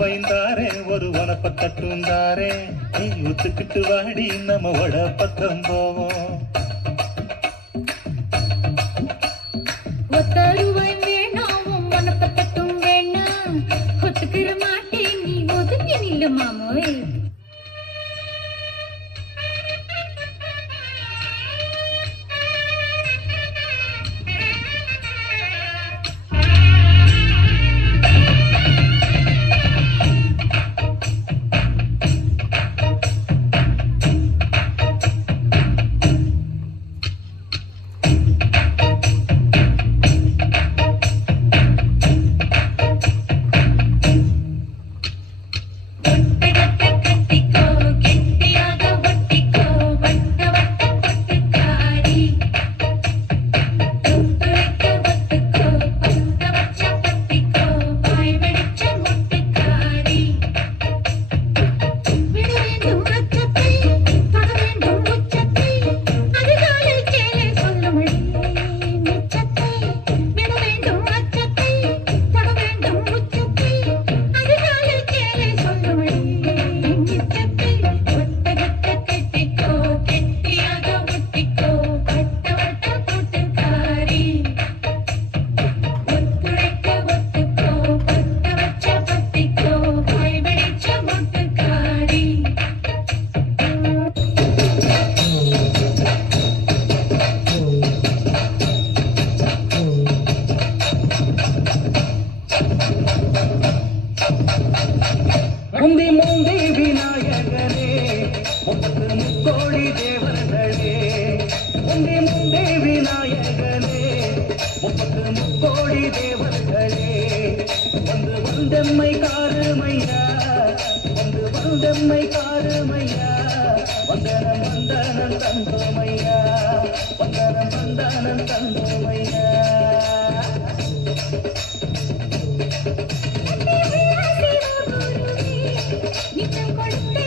வைந்தாரே ஒரு வனப்ப கட்டுந்தாரே நீ ஒத்துக்கிட்டு வாடி நம்ம வட பக்கம் போவோம். ஒத்தருவாய் வேணாவும் வனப்ப கட்டும் வேணாம் ஒத்துக்கிற மாட்டேன் நீ ஒதுங்கி நில்லு மாமோய். முந்தி முந்தி விநாயகனே முத்து முக்கோடி தேவர்களே. முந்தி முந்தி விநாயகனே முத்து முக்கோடி தேவர்களே. வந்து வந்தெம்மை காருமையா வந்து வந்தெம்மை காருமையா. வந்தனம் வந்தனம் தந்தோமையா வந்தனம் வந்தனம் தந்தோமையா. நித்தம் கொடுத்தே